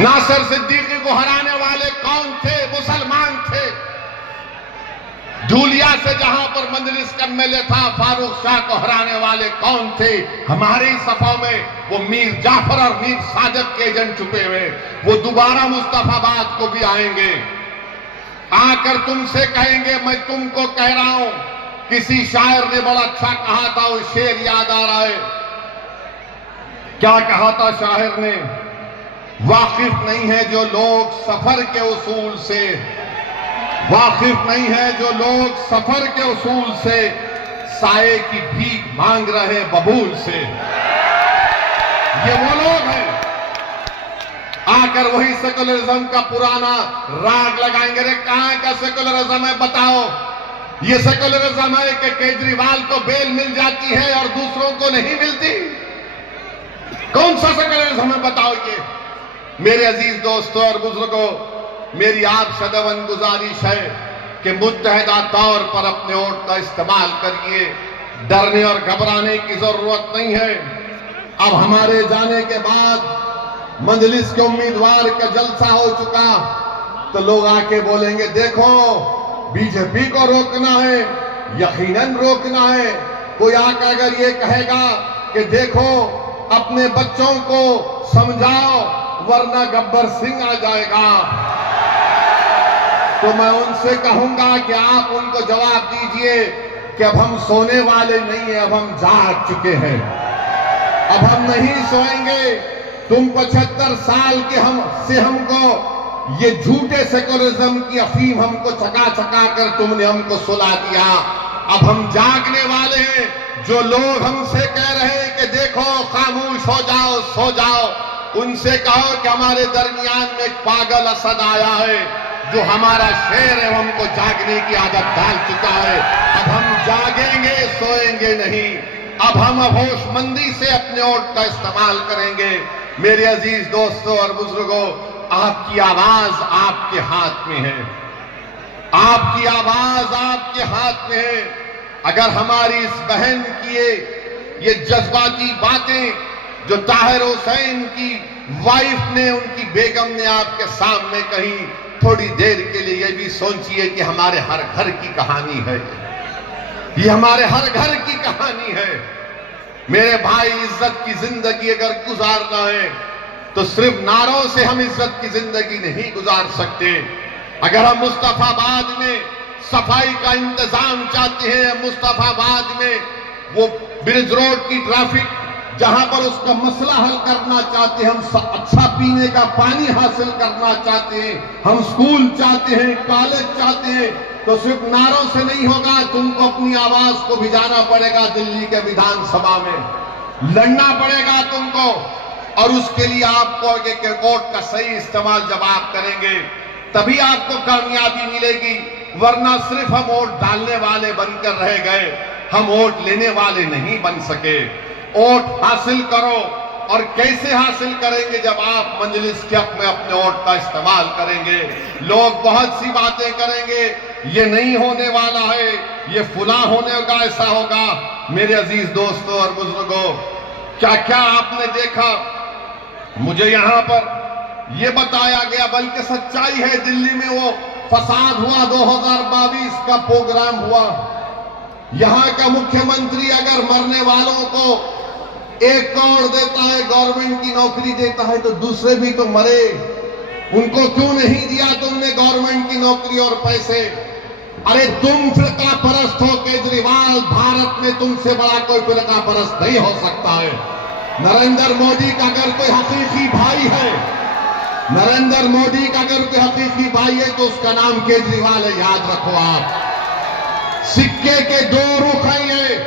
नासिर सिद्दीकी को हराने वाले कौन थे? मुसलमान थे। धूलिया से जहां पर मजलिस का एमएलए था, फारूक शाह को हराने वाले कौन थे? हमारे सफों में वो मीर जाफर और मीर सादिक के एजेंट छुपे हुए। वो दोबारा मुस्तफाबाद को भी आएंगे, आकर तुमसे कहेंगे मैं तुमको कह रहा हूं। किसी शायर ने बड़ा अच्छा कहा था, वो शेर याद आ रहा है। क्या कहा था शायर ने? वाकिफ नहीं है जो लोग सफर के उसूल से, वाकिफ नहीं है जो लोग सफर के उसूल से, साये की भीख मांग रहे बबूल से। ये वो लोग हैं आकर वही सेकुलरिज्म का पुराना राग लगाएंगे। रे कहां का सेकुलरिज्म है बताओ? ये सेकुलरिज्म है कि केजरीवाल को बेल मिल जाती है और दूसरों को नहीं मिलती। कौन सा सेकुलरिज्म है बताओ ये? मेरे अजीज दोस्तों और बुजुर्गों, मेरी आप सदैवन गुजारिश है कि मुत्तहिदा तौर पर अपने वोट का इस्तेमाल करिए। डरने और घबराने की जरूरत नहीं है। अब हमारे जाने के बाद मजलिस के उम्मीदवार का जलसा हो चुका, तो लोग आके बोलेंगे देखो बीजेपी को रोकना है, यकीनन रोकना है। कोई आकर अगर ये कहेगा कि देखो अपने बच्चों को समझाओ वरना गब्बर सिंह आ जाएगा, तो मैं उनसे कहूंगा कि आप उनको जवाब दीजिए कि अब हम सोने वाले नहीं हैं, अब हम जाग चुके हैं, अब हम नहीं सोएंगे। तुम 75 साल के हमको ये झूठे सेकुलरिज्म की अफीम हमको चका चका कर तुमने हमको सुला दिया। अब हम जागने वाले हैं। जो लोग हमसे कह रहे हैं कि देखो खामोश हो जाओ, सो जाओ, उनसे कहो कि हमारे दरमियान में एक पागल असद आया है जो हमारा शेर है, हमको जागने की आदत डाल चुका है। अब हम जागेंगे, सोएंगे नहीं। अब हम होशमंदी से अपने वोट का इस्तेमाल करेंगे। मेरे अजीज दोस्तों और बुजुर्गों, आपकी आवाज आपके हाथ में है, आपकी आवाज आपके हाथ में है। अगर हमारी इस बहन की ये जज्बाती बातें जो ताहिर हुसैन की वाइफ ने, उनकी बेगम ने आपके सामने कही, थोड़ी देर के लिए ये भी सोचिए कि हमारे हर घर की कहानी है, ये हमारे हर घर की कहानी है। मेरे भाई, इज्जत की जिंदगी अगर गुजारना है तो सिर्फ नारों से हम इज्जत की जिंदगी नहीं गुजार सकते। अगर हम मुस्तफाबाद में सफाई का इंतजाम चाहते हैं, मुस्तफाबाद में वो ब्रिज रोड की ट्रैफिक जहां पर उसका मसला हल करना चाहते हैं, हम अच्छा पीने का पानी हासिल करना चाहते हैं, हम स्कूल चाहते हैं, कॉलेज चाहते हैं, तो सिर्फ नारों से नहीं होगा। तुमको अपनी आवाज को भिजाना पड़ेगा, दिल्ली के विधानसभा में लड़ना पड़ेगा तुमको, और उसके लिए आपको एक वोट का सही इस्तेमाल जब आप करेंगे तभी आपको कामयाबी मिलेगी। वरना सिर्फ हम वोट डालने वाले बनकर रह गए, हम वोट लेने वाले नहीं बन सके। वोट हासिल करो, और कैसे हासिल करेंगे? जब आप मजलिस के हक में अपने वोट का इस्तेमाल करेंगे। लोग बहुत सी बातें करेंगे, ये नहीं होने वाला है, ये फुला होने का ऐसा होगा। मेरे अजीज दोस्तों और बुजुर्गों, क्या क्या आपने देखा? मुझे यहां पर यह बताया गया, बल्कि सच्चाई है, दिल्ली में वो फसाद हुआ, 2022 का प्रोग्राम हुआ। यहां का मुख्यमंत्री अगर मरने वालों को 1 करोड़ देता है, गवर्नमेंट की नौकरी देता है, तो दूसरे भी तो मरे। उनको क्यों नहीं दिया तुमने गवर्नमेंट की नौकरी और पैसे? अरे तुम फिरका परस्त हो केजरीवाल, भारत में तुमसे बड़ा कोई फिरका परस्त नहीं हो सकता है। नरेंद्र मोदी का अगर कोई हकीकी भाई है, नरेंद्र मोदी का अगर कोई हकीकी भाई है तो उसका नाम केजरीवाल है, याद रखो आप। सिक्के के 2 रुख हैं ये,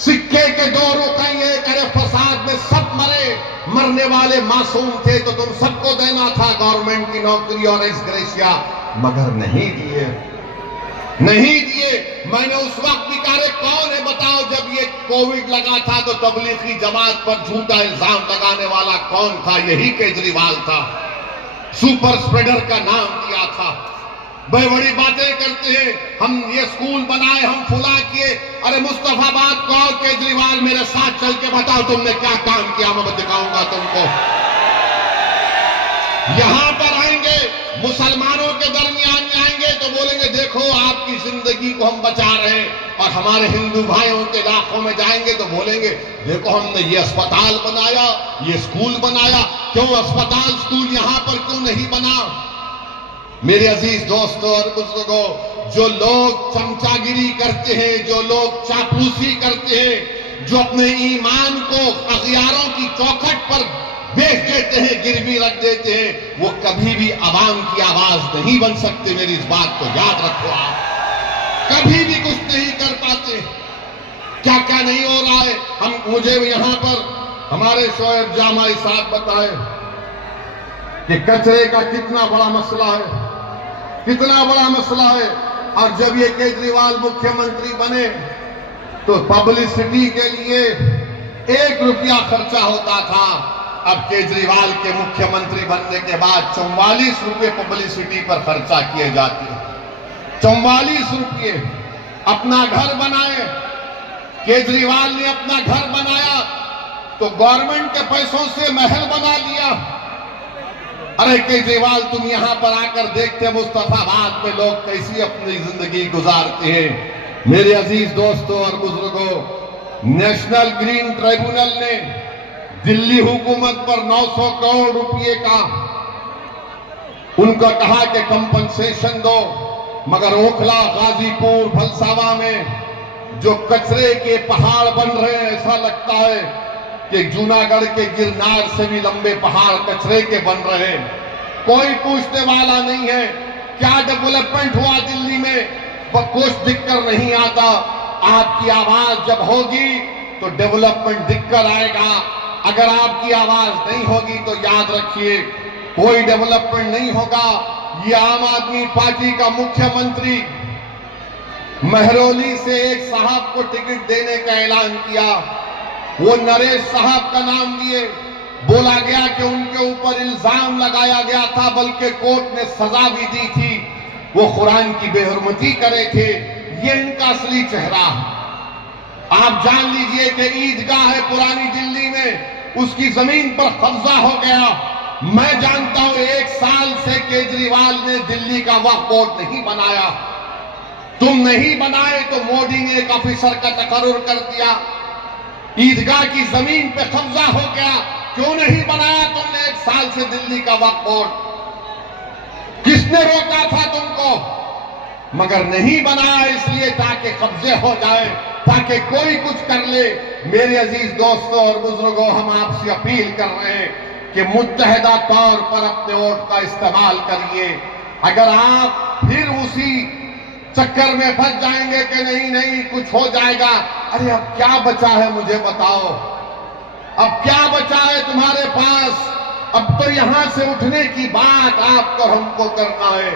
सिक्के के 2 रुख हैं ये। अरे फसाद में सब मरे, मरने वाले मासूम थे, तो तुम सबको देना था गवर्नमेंट की नौकरी और एक्स ग्रेशिया, मगर नहीं दिए, नहीं दिए। मैंने उस वक्त भी कहा कौन है बताओ, जब ये कोविड लगा था तो तबलीगी जमात पर झूठा इल्जाम लगाने वाला कौन था? यही केजरीवाल था। सुपर स्प्रेडर का नाम दिया था। बड़ी बड़ी बातें करते हैं, हम ये स्कूल बनाए, हम फुला किए। अरे मुस्तफाबाद को और केजरीवाल मेरे साथ चल के बताओ तुमने क्या काम किया, मैं दिखाऊंगा तुमको। यहां पर आएंगे, मुसलमानों के दरमियान में आएंगे तो बोलेंगे देखो आपकी जिंदगी को हम बचा रहे हैं, और हमारे हिंदू भाइयों के इलाकों में जाएंगे तो बोलेंगे देखो हमने ये अस्पताल बनाया, ये स्कूल बनाया। क्यों अस्पताल स्कूल यहां पर क्यों नहीं बना? मेरे अजीज दोस्तों और बुजुर्गों, जो लोग चमचागिरी करते हैं, जो लोग चापलूसी करते हैं, जो अपने ईमान को अगियारों की चौखट पर बेच देते हैं, गिरवी रख देते हैं, वो कभी भी अवाम की आवाज नहीं बन सकते। मेरी इस बात को याद रखो, आप कभी भी कुछ नहीं कर पाते। क्या क्या नहीं हो रहा है। मुझे यहां पर हमारे शोएब जामाई साहब बताए कि कचरे का कितना बड़ा मसला है, कितना बड़ा मसला है। और जब ये केजरीवाल मुख्यमंत्री बने तो पब्लिसिटी के लिए 1 रुपया खर्चा होता था। अब केजरीवाल के मुख्यमंत्री बनने के बाद 44 रुपये पब्लिसिटी पर खर्चा किए जाते हैं। 44 रुपये। अपना घर बनाए, केजरीवाल ने अपना घर बनाया तो गवर्नमेंट के पैसों से महल बना लिया। अरे केजरीवाल, तुम यहां पर आकर देखते मुस्तफाबाद में लोग कैसी अपनी जिंदगी गुजारते हैं। मेरे अजीज दोस्तों और बुजुर्गों, नेशनल ग्रीन ट्राइब्यूनल ने दिल्ली हुकूमत पर 900 करोड़ रुपए का उनका कहा कि कंपनसेशन दो, मगर ओखला, गाजीपुर, फलसावा में जो कचरे के पहाड़ बन रहे हैं, ऐसा लगता है कि जूनागढ़ के गिरनार से भी लंबे पहाड़ कचरे के बन रहे हैं। कोई पूछने वाला नहीं है क्या डेवलपमेंट हुआ दिल्ली में, कुछ दिक्कत नहीं आता। आपकी आवाज जब होगी तो डेवलपमेंट दिक्कत आएगा। अगर आपकी आवाज नहीं होगी तो याद रखिए कोई डेवलपमेंट नहीं होगा। ये आम आदमी पार्टी का मुख्यमंत्री महरौली से एक साहब को टिकट देने का ऐलान किया। वो नरेश साहब का नाम लिए, बोला गया कि उनके ऊपर इल्जाम लगाया गया था, बल्कि कोर्ट ने सजा भी दी थी, वो कुरान की बेहुरमती करे थे। ये इनका असली चेहरा। आप जान लीजिए कि ईदगाह है पुरानी दिल्ली में, उसकी जमीन पर कब्जा हो गया। मैं जानता हूं 1 साल से केजरीवाल ने दिल्ली का वक्फ बोर्ड नहीं बनाया। तुम नहीं बनाए तो मोदी ने एक ऑफिसर का तकर्रुर कर दिया। ईदगाह की जमीन पे कब्जा हो गया, क्यों नहीं बनाया तुमने 1 साल से दिल्ली का वक्फ बोर्ड? किसने रोका था तुमको? मगर नहीं बनाया इसलिए ताकि कब्जे हो जाए, ताकि कोई कुछ कर ले। मेरे अजीज दोस्तों और बुजुर्गों, हम आपसे अपील कर रहे हैं कि मुत्तहदा तौर पर अपने वोट का इस्तेमाल करिए। अगर आप फिर उसी चक्कर में फंस जाएंगे कि नहीं नहीं कुछ हो जाएगा, अरे अब क्या बचा है मुझे बताओ, अब क्या बचा है तुम्हारे पास? अब तो यहां से उठने की बात आपको हमको करना है।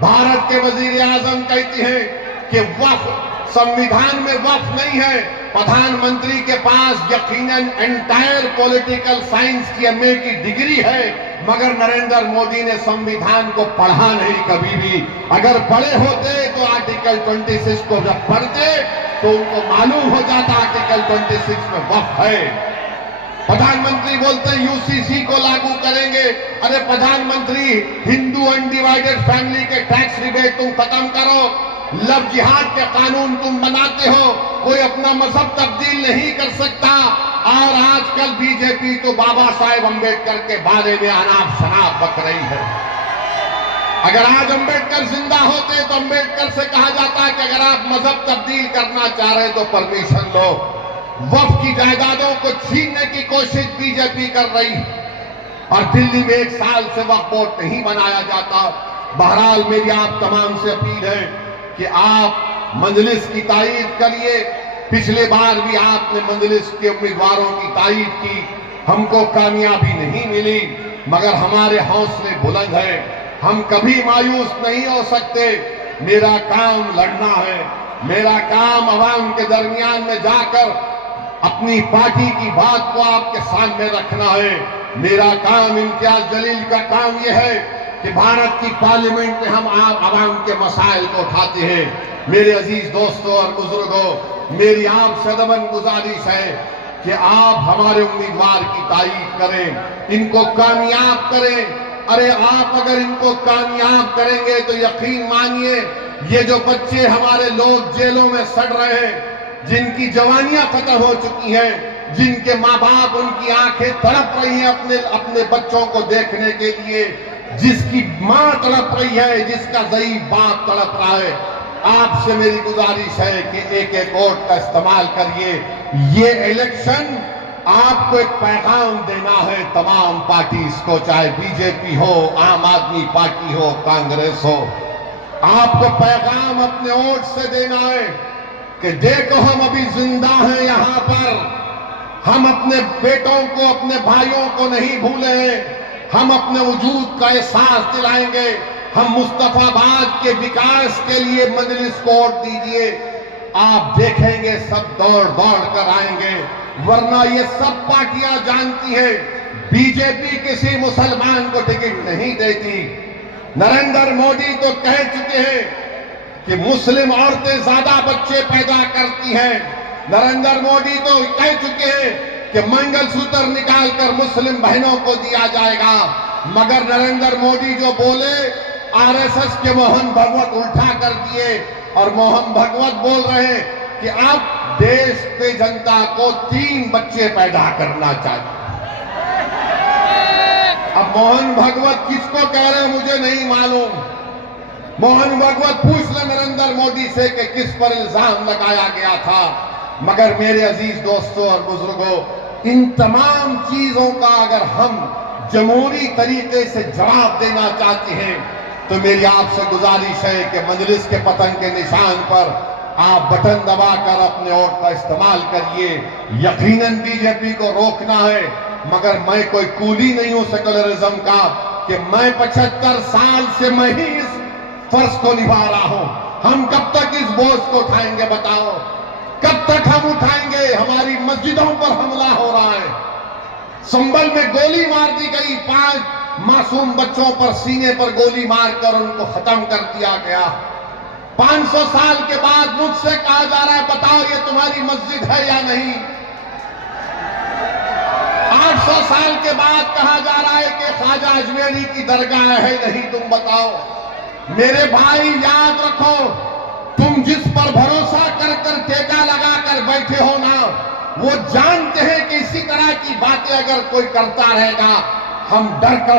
भारत के वजीर आजम कहती हैं कि वक्फ संविधान में वक्फ नहीं है। प्रधानमंत्री के पास यकीनन एंटायर पॉलिटिकल साइंस की एमए की डिग्री है, मगर नरेंद्र मोदी ने संविधान को पढ़ा नहीं कभी भी। अगर पढ़े होते तो आर्टिकल 26 को जब पढ़ते तो उनको मालूम हो जाता आर्टिकल 26 में वक्फ है। प्रधानमंत्री बोलते हैं यूसीसी को लागू करेंगे। अरे प्रधानमंत्री, हिंदू अनडिवाइडेड फैमिली के टैक्स रिबेट तुम खत्म करो। लव जिहाद के कानून तुम बनाते हो, कोई अपना मजहब तब्दील नहीं कर सकता। और आजकल बीजेपी तो बाबा साहेब अम्बेडकर के बारे में अनाप शनाप बक रही है। अगर आज अम्बेडकर जिंदा होते तो अम्बेडकर से कहा जाता है कि अगर आप मजहब तब्दील करना चाह रहे तो परमिशन लो। वक्फ की जायदादों को छीनने की कोशिश बीजेपी कर रही और दिल्ली में 1 साल से वक्फ बोर्ड नहीं बनाया जाता। बहरहाल मेरी आप तमाम से अपील है कि आप मजलिस की तायीद करिए। पिछले बार भी आपने मजलिस के उम्मीदवारों की तायीद की, हमको कामयाबी नहीं मिली, मगर हमारे हौसले बुलंद हैं, हम कभी मायूस नहीं हो सकते। मेरा काम लड़ना है, मेरा काम अवाम के दरमियान में जाकर अपनी पार्टी की बात को आपके सामने रखना है। मेरा काम, इम्तियाज जलील का काम यह है कि भारत की पार्लियामेंट में हम आवाम के मसाइल को उठाते हैं। मेरे अजीज दोस्तों और बुजुर्गों, मेरी आप सदमन गुजारिश है कि आप हमारे उम्मीदवार की तायीद करें, इनको कामयाब करें। अरे आप अगर इनको कामयाब करेंगे तो यकीन मानिए ये जो बच्चे हमारे लोग जेलों में सड़ रहे हैं, जिनकी जवानियां खत्म हो चुकी हैं, जिनके माँ बाप उनकी आंखें तड़प रही हैं अपने अपने बच्चों को देखने के लिए, जिसकी मां तड़प रही है, जिसका ज़ईफ बाप तड़प रहा है, आपसे मेरी गुजारिश है कि एक एक वोट का इस्तेमाल करिए। ये इलेक्शन आपको एक पैगाम देना है तमाम पार्टीज को, चाहे बीजेपी हो, आम आदमी पार्टी हो, कांग्रेस हो। आपको पैगाम अपने वोट से देना है कि देखो हम अभी जिंदा हैं यहां पर, हम अपने बेटों को, अपने भाइयों को नहीं भूले हैं, हम अपने वजूद का एहसास दिलाएंगे। हम मुस्तफाबाद के विकास के लिए मजलिस को वोट दीजिए। आप देखेंगे सब दौड़ दौड़ कर आएंगे, वरना ये सब पार्टियां जानती है बीजेपी किसी मुसलमान को टिकट नहीं देती। नरेंद्र मोदी तो कह चुके हैं कि मुस्लिम औरतें ज्यादा बच्चे पैदा करती हैं। नरेंद्र मोदी तो कह चुके हैं कि मंगलसूत्र निकालकर मुस्लिम बहनों को दिया जाएगा। मगर नरेंद्र मोदी जो बोले, आरएसएस के मोहन भागवत उल्टा कर दिए और मोहन भागवत बोल रहे हैं कि अब देश के जनता को 3 बच्चे पैदा करना चाहिए। अब मोहन भागवत किसको कह रहे हैं मुझे नहीं मालूम। मोहन भागवत पूछ ले नरेंद्र मोदी से कि किस पर इल्जाम लगाया गया था। मगर मेरे अजीज दोस्तों और बुजुर्गों, इन तमाम चीजों का अगर हम जमहूरी तरीके से जवाब देना चाहते हैं तो मेरी आपसे गुजारिश है कि मजलिस के पतन के निशान पर आप बटन दबाकर अपने वोट का इस्तेमाल करिए। यकीनन बीजेपी को रोकना है, मगर मैं कोई कूली नहीं हूं सेकुलरिज्म का कि मैं 75 साल से मैं ही इस फर्ज को निभा रहा हूं। हम कब तक इस बोझ को उठाएंगे बताओ? कब तक हम उठाएंगे? हमारी मस्जिदों पर हमला हो रहा है। संभल में गोली मार दी गई, 5 मासूम बच्चों पर सीने पर गोली मारकर उनको खत्म कर दिया गया। 500 साल के बाद मुझसे कहा जा रहा है बताओ ये तुम्हारी मस्जिद है या नहीं। 800 साल के बाद कहा जा रहा है कि ख्वाजा अजमेरी की दरगाह है नहीं, तुम बताओ। मेरे भाई याद रखो, तुम जिस पर भरोसा कर कर टेका लगा कर बैठे हो ना, वो जानते हैं कि इसी तरह की बातें अगर कोई करता रहेगा हम डर कर